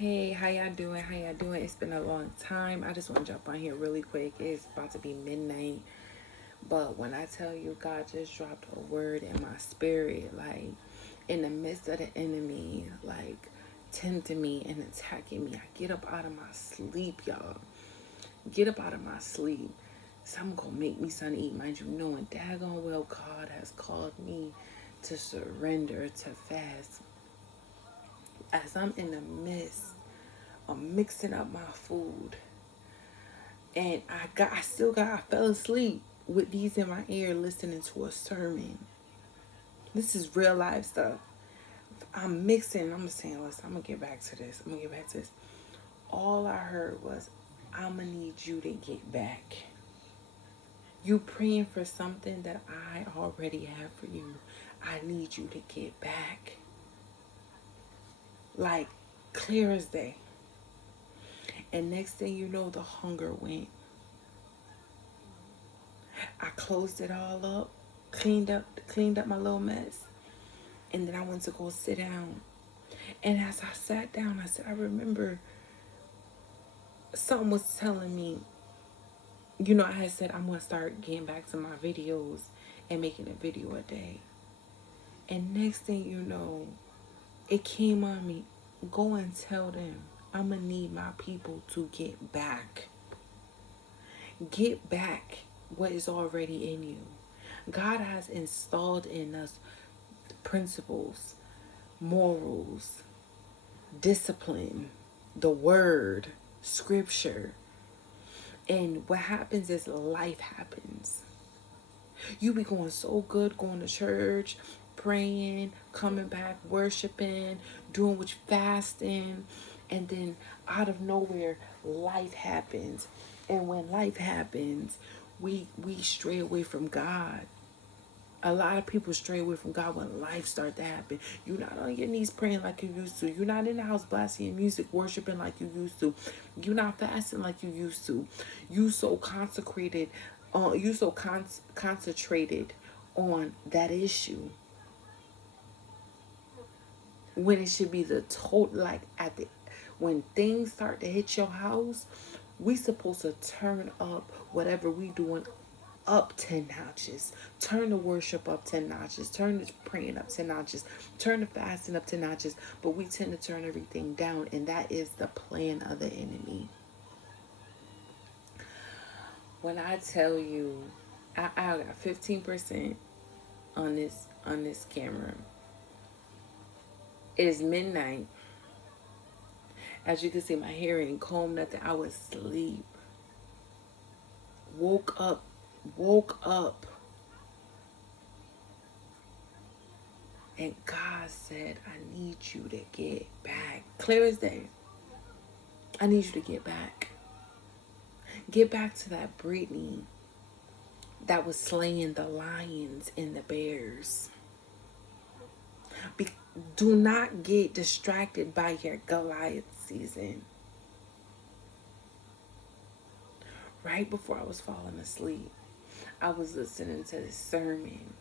Hey, how y'all doing? How y'all doing? It's been a long time. I just want to jump on here really quick. It's about to be midnight. But when I tell you God just dropped a word in my spirit, like in the midst of the enemy, like tempting me and attacking me, I get up out of my sleep, y'all. Get up out of my sleep. Some gonna make me something to eat. Mind you, knowing daggone well God has called me to surrender, to fast. As I'm in the midst of mixing up my food, and I fell asleep with these in my ear listening to a sermon. This is real life stuff. I'm mixing. I'm saying, listen, I'm gonna get back to this. I'm gonna get back to this. All I heard was, I'm gonna need you to get back. You praying for something that I already have for you. I need you to get back. Like clear as day. And next thing you know, the hunger went. I closed it all up, cleaned up my little mess, and then I went to go sit down. And as I sat down, I said, I remember something was telling me, I had said I'm gonna start getting back to my videos and making a video a day. And next thing you know, it came on me, go and tell them I'm gonna need my people to get back. Get back what is already in you. God has installed in us principles, morals, discipline, the word, scripture. And what happens is life happens. You be going so good, going to church, praying, coming back, worshiping, doing what you fasting, and then out of nowhere, life happens. And when life happens, we stray away from God. A lot of people stray away from God when life starts to happen. You're not on your knees praying like you used to. You're not in the house blasting music, worshiping like you used to. You're not fasting like you used to. You so consecrated, concentrated on that issue when it should be the total. Like when things start to hit your house, we supposed to turn up whatever we doing up 10 notches. Turn the worship up 10 notches. Turn the praying up 10 notches. Turn the fasting up 10 notches. But we tend to turn everything down, and that is the plan of the enemy. When I tell you, I got 15% on this camera. It is midnight. As you can see, my hair ain't combed nothing. I was asleep. Woke up. Woke up. And God said, I need you to get back. Clear as day. I need you to get back. Get back to that Brittany that was slaying the lions and the bears. Be- do not get distracted by your Goliath season. Right before I was falling asleep, I was listening to this sermon,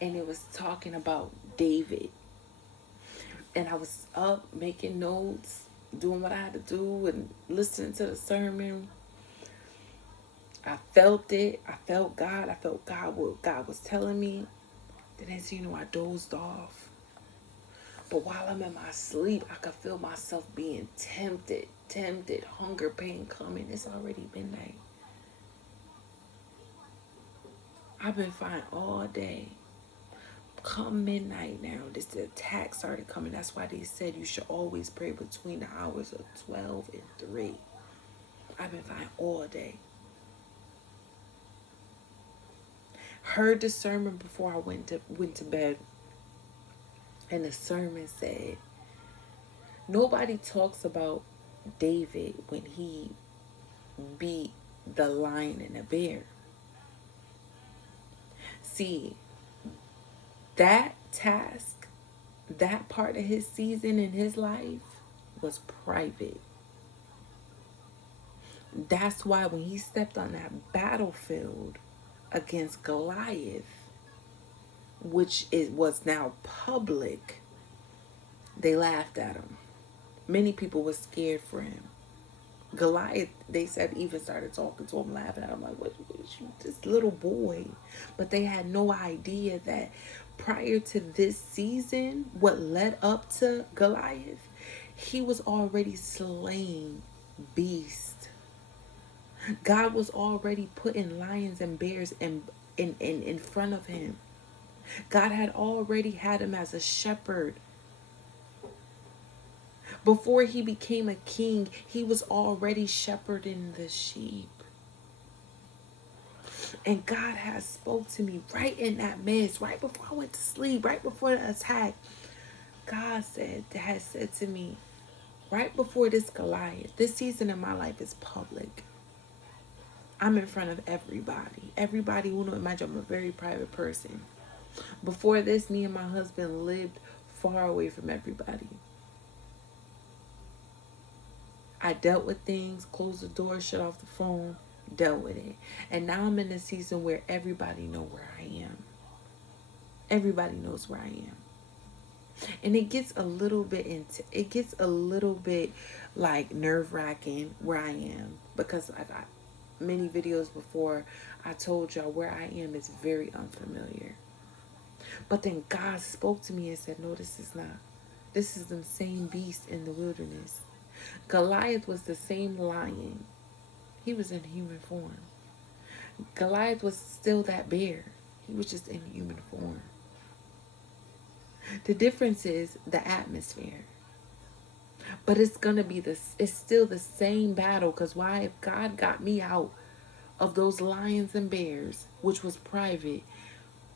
and it was talking about David. And I was up making notes, doing what I had to do, and listening to the sermon. I felt it. I felt God. I felt God, what God was telling me. Then as you know, I dozed off. But while I'm in my sleep, I could feel myself being tempted, hunger, pain coming. It's already midnight. I've been fine all day. Come midnight now, the attack started coming. That's why they said you should always pray between the hours of 12 and 3. I've been fine all day. Heard the sermon before I went to bed. And the sermon said, nobody talks about David when he beat the lion and the bear. See, that task, that part of his season in his life was private. That's why when he stepped on that battlefield against Goliath, which it was now public, they laughed at him. Many people were scared for him. Goliath, they said, even started talking to him, laughing at him like, what you, this little boy. But they had no idea that prior to this season, what led up to Goliath, he was already slaying beasts. God was already putting lions and bears in front of him. God had already had him as a shepherd. Before he became a king, he was already shepherding the sheep. And God has spoke to me right in that midst, right before I went to sleep, right before the attack. God has said to me, right before this Goliath, this season in my life is public. I'm in front of everybody. Everybody will know. Imagine I'm a very private person. Before this, me and my husband lived far away from everybody. I dealt with things, closed the door, shut off the phone, dealt with it. And now I'm in a season where everybody know where I am. Everybody knows where I am. And it gets a little bit like nerve-wracking where I am, because I got many videos before I told y'all where I am is very unfamiliar. But then God spoke to me and said, no, this is not. This is the same beast in the wilderness. Goliath was the same lion. He was in human form. Goliath was still that bear. He was just in human form. The difference is the atmosphere. But it's going to be it's still the same battle. Because why? If God got me out of those lions and bears, which was private,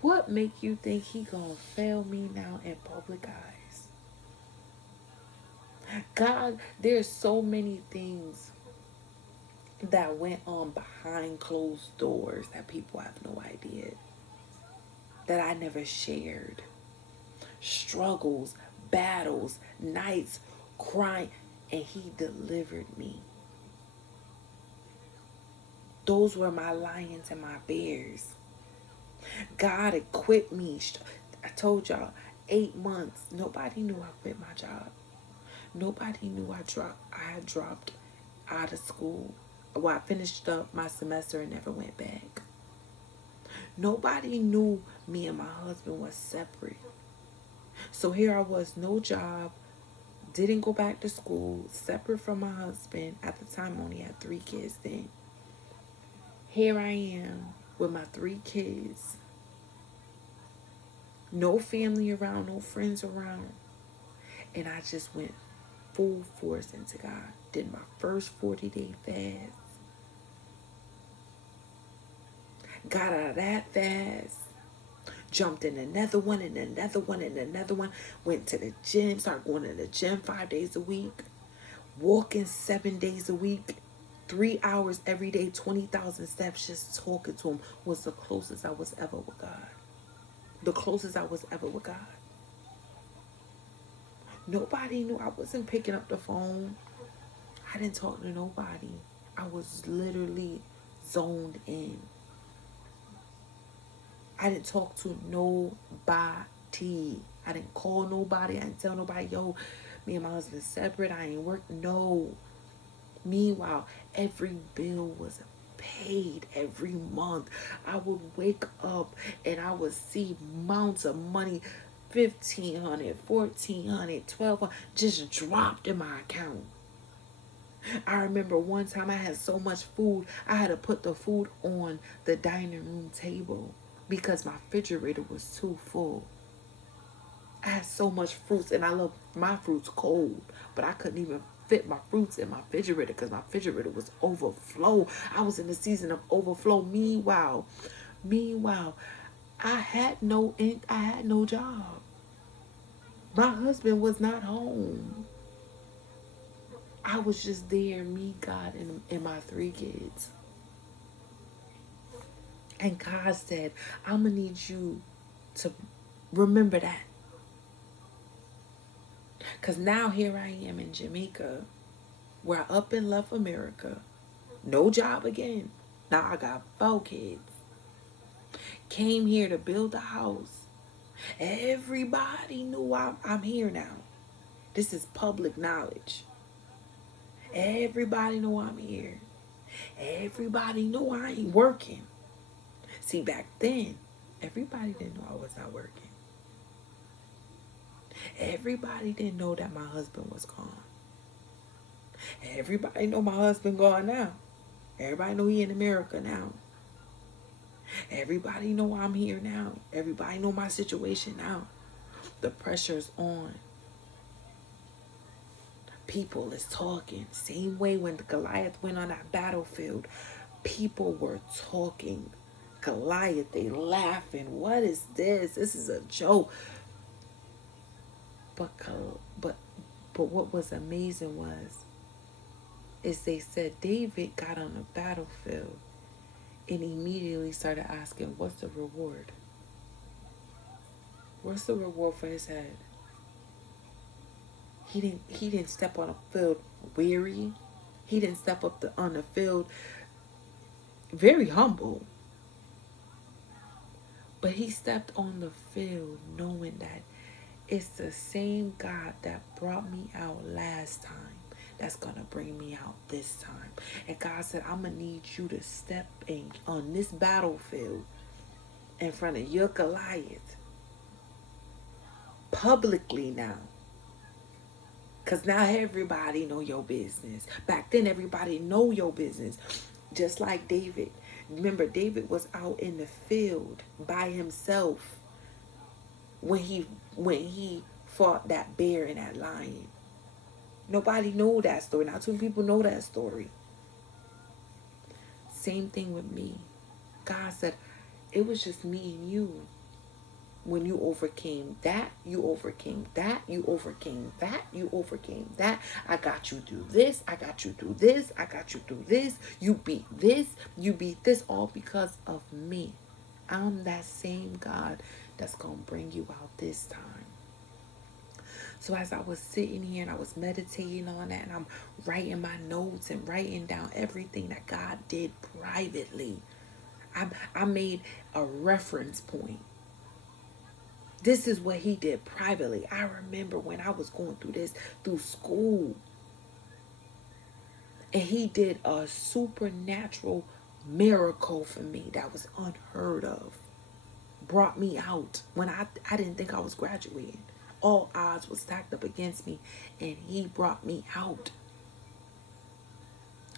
what make you think he gonna fail me now in public eyes? God, there's so many things that went on behind closed doors that people have no idea, that I never shared. Struggles, battles, nights, crying, and he delivered me. Those were my lions and my bears. God equipped me. I told y'all, 8 months, nobody knew I quit my job. Nobody knew I had dropped out of school. Well, I finished up my semester and never went back. Nobody knew me and my husband was separate. So here I was, no job, didn't go back to school, separate from my husband. At the time, I only had 3 kids then. Here I am with my 3 kids. No family around, no friends around. And I just went full force into God. Did my first 40-day fast. Got out of that fast. Jumped in another one and another one and another one. Went to the gym. Started going to the gym 5 days a week. Walking 7 days a week. 3 hours every day. 20,000 steps. Just talking to him was the closest I was ever with God. The closest I was ever with God. Nobody knew. I wasn't picking up the phone. I didn't talk to nobody. I was literally zoned in. I didn't talk to nobody. I didn't call nobody. I didn't tell nobody, yo, me and my husband separate. I ain't work. No. Meanwhile, every bill was paid every month. I would wake up and I would see amounts of money, $1,500, $1,400, $1,200, just dropped in my account. I remember one time I had so much food, I had to put the food on the dining room table because my refrigerator was too full. I had so much fruits, and I love my fruits cold, but I couldn't even fit my fruits in my refrigerator because my refrigerator was overflow. I was in the season of overflow. Meanwhile, I had no job. My husband was not home. I was just there, me, God, and my 3 kids. And God said, I'm going to need you to remember that. Because now here I am in Jamaica, where I up and left America. No job again. Now I got 4 kids. Came here to build a house. Everybody knew I'm here now. This is public knowledge. Everybody know I'm here. Everybody know I ain't working. See, back then, everybody didn't know I was not working. Everybody didn't know that my husband was gone. Everybody know my husband gone now. Everybody know he in America now. Everybody know I'm here now. Everybody know my situation now. The pressure's on. People is talking. Same way when the Goliath went on that battlefield, people were talking. Goliath, they laughing. What is this? This is a joke. But what was amazing is they said David got on the battlefield and immediately started asking, what's the reward? What's the reward for his head? He didn't step on the field weary. He didn't step up on the field very humble. But he stepped on the field knowing that it's the same God that brought me out last time that's going to bring me out this time. And God said, I'm going to need you to step in on this battlefield in front of your Goliath publicly now. Because now everybody know your business. Back then, everybody know your business. Just like David. Remember, David was out in the field by himself when he fought that bear and that lion. Nobody know that story. Not too many people know that story. Same thing with me. God said, it was just me and you. When you overcame that, you overcame that, you overcame that, you overcame that. I got you through this, I got you through this, I got you through this. You beat this, you beat this, all because of me. I'm that same God that's going to bring you out this time. So as I was sitting here and I was meditating on that, and I'm writing my notes and writing down everything that God did privately, I made a reference point. This is what he did privately. I remember when I was going through this through school. And he did a supernatural miracle for me that was unheard of. Brought me out when I didn't think I was graduating. All odds were stacked up against me. And he brought me out.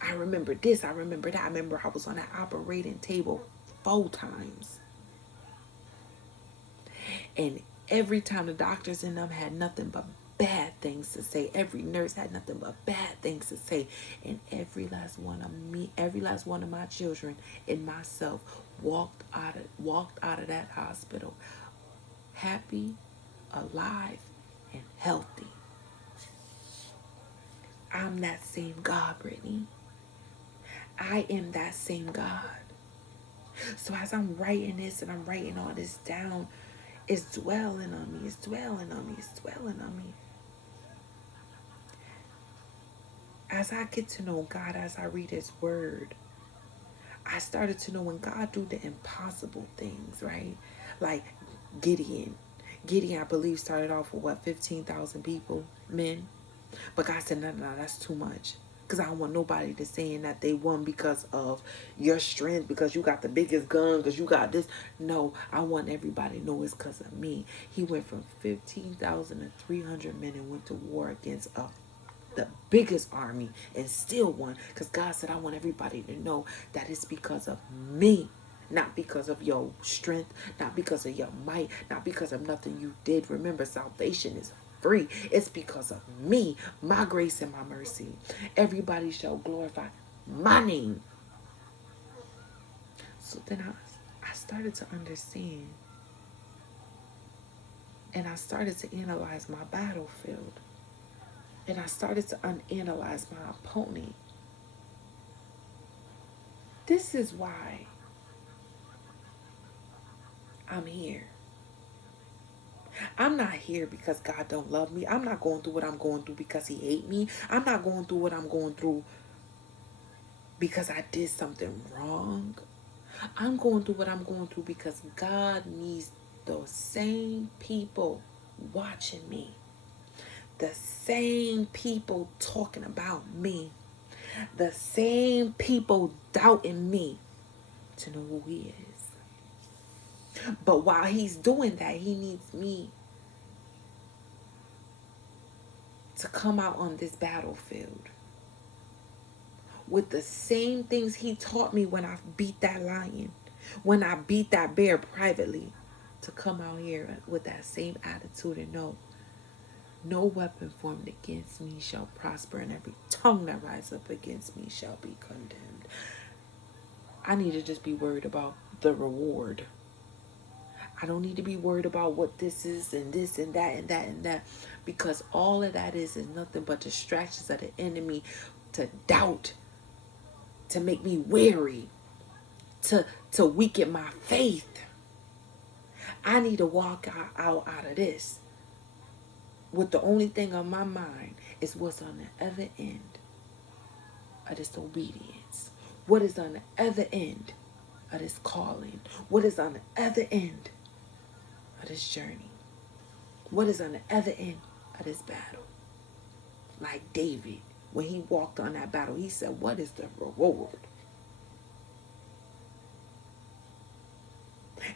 I remember this. I remember that. I remember I was on an operating table 4 times. And every time the doctors in them had nothing but bad things to say. Every nurse had nothing but bad things to say. And every last one of my children and myself walked out of that hospital happy, alive, and healthy. I'm that same God, Brittany. I am that same God. So as I'm writing this and I'm writing all this down, it's dwelling on me. It's dwelling on me. It's dwelling on me. As I get to know God, as I read his word, I started to know when God do the impossible things, right? Like Gideon. Gideon, I believe, started off with 15,000 people, men. But God said, no, that's too much. Because I don't want nobody to saying that they won because of your strength, because you got the biggest gun, because you got this. No, I want everybody to know it's because of me. He went from 15,000 to 300 men and went to war against the biggest army and still won. Because God said, I want everybody to know that it's because of me. Not because of your strength, not because of your might, not because of nothing you did. Remember, salvation is free. It's because of me, my grace and my mercy. Everybody shall glorify my name. So then I started to understand. And I started to analyze my battlefield. And I started to analyze my opponent. This is why I'm here. I'm not here because God don't love me. I'm not going through what I'm going through because he hate me. I'm not going through what I'm going through because I did something wrong. I'm going through what I'm going through because God needs those same people watching me. the same people talking about me, the same people doubting me, to know who he is. But while he's doing that, he needs me to come out on this battlefield with the same things he taught me when I beat that lion, when I beat that bear privately, to come out here with that same attitude and know no weapon formed against me shall prosper, and every tongue that rises up against me shall be condemned. I need to just be worried about the reward. I don't need to be worried about what this is and this and that and that and that, because all of that is nothing but distractions of the enemy to doubt, to make me weary, to weaken my faith. I need to walk out of this with the only thing on my mind is what's on the other end of this obedience. What is on the other end of this calling? What is on the other end of this journey? What is on the other end of this battle? Like David, when he walked on that battle, he said, what is the reward?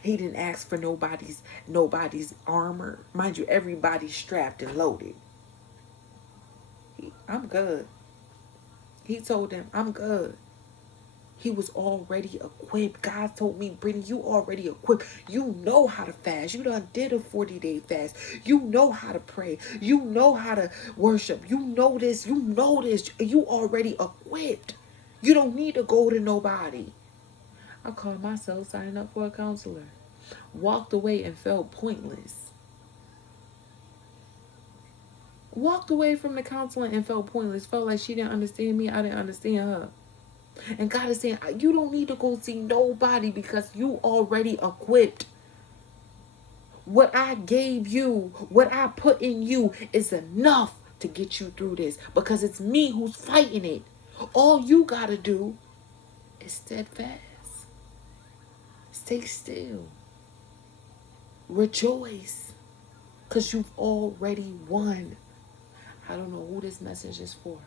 He didn't ask for nobody's armor. Mind you, everybody's strapped and loaded. I'm good. He told them, I'm good. He was already equipped. God told me, Brittany, you already equipped. You know how to fast. You done did a 40-day fast. You know how to pray. You know how to worship. You know this. You know this. You already equipped. You don't need to go to nobody. I called myself signing up for a counselor. Walked away and felt pointless. Walked away from the counseling and felt pointless. Felt like she didn't understand me. I didn't understand her. And God is saying, you don't need to go see nobody because you already equipped. What I gave you, what I put in you is enough to get you through this, because it's me who's fighting it. All you got to do is steadfast. Stay still. Rejoice, because you've already won. I don't know who this message is for,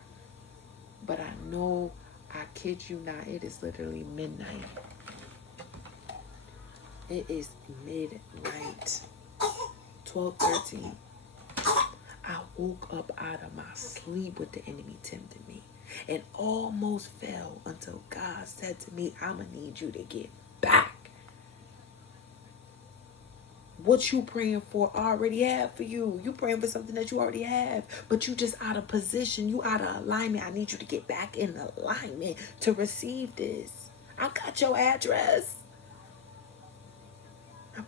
but I know, I kid you not, it is literally midnight. It is midnight. 12:13. I woke up out of my sleep with the enemy tempting me and almost fell until God said to me, I'm going to need you to get back. What you praying for, I already have for you. You praying for something that you already have, but you just out of position. You out of alignment. I need you to get back in alignment to receive this. I got your address.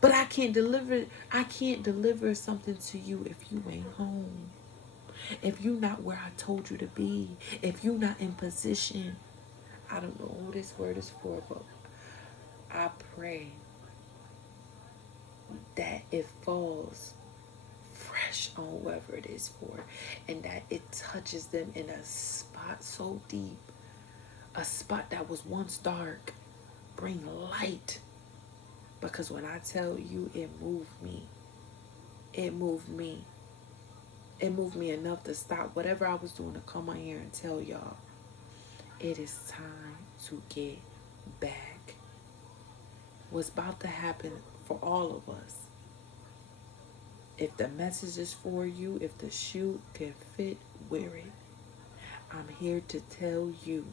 But I can't deliver something to you if you ain't home. If you're not where I told you to be. If you're not in position. I don't know who this word is for, but I pray that it falls fresh on whoever it is for, and that it touches them in a spot so deep, a spot that was once dark. Bring light, because when I tell you, it moved me. It moved me. It moved me enough to stop whatever I was doing to come on here and tell y'all, it is time to get back. What's about to happen for all of us. If the message is for you, if the shoe can fit, wear it. I'm here to tell you,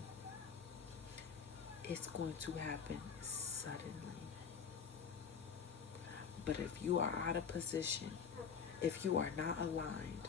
it's going to happen suddenly. But if you are out of position, if you are not aligned,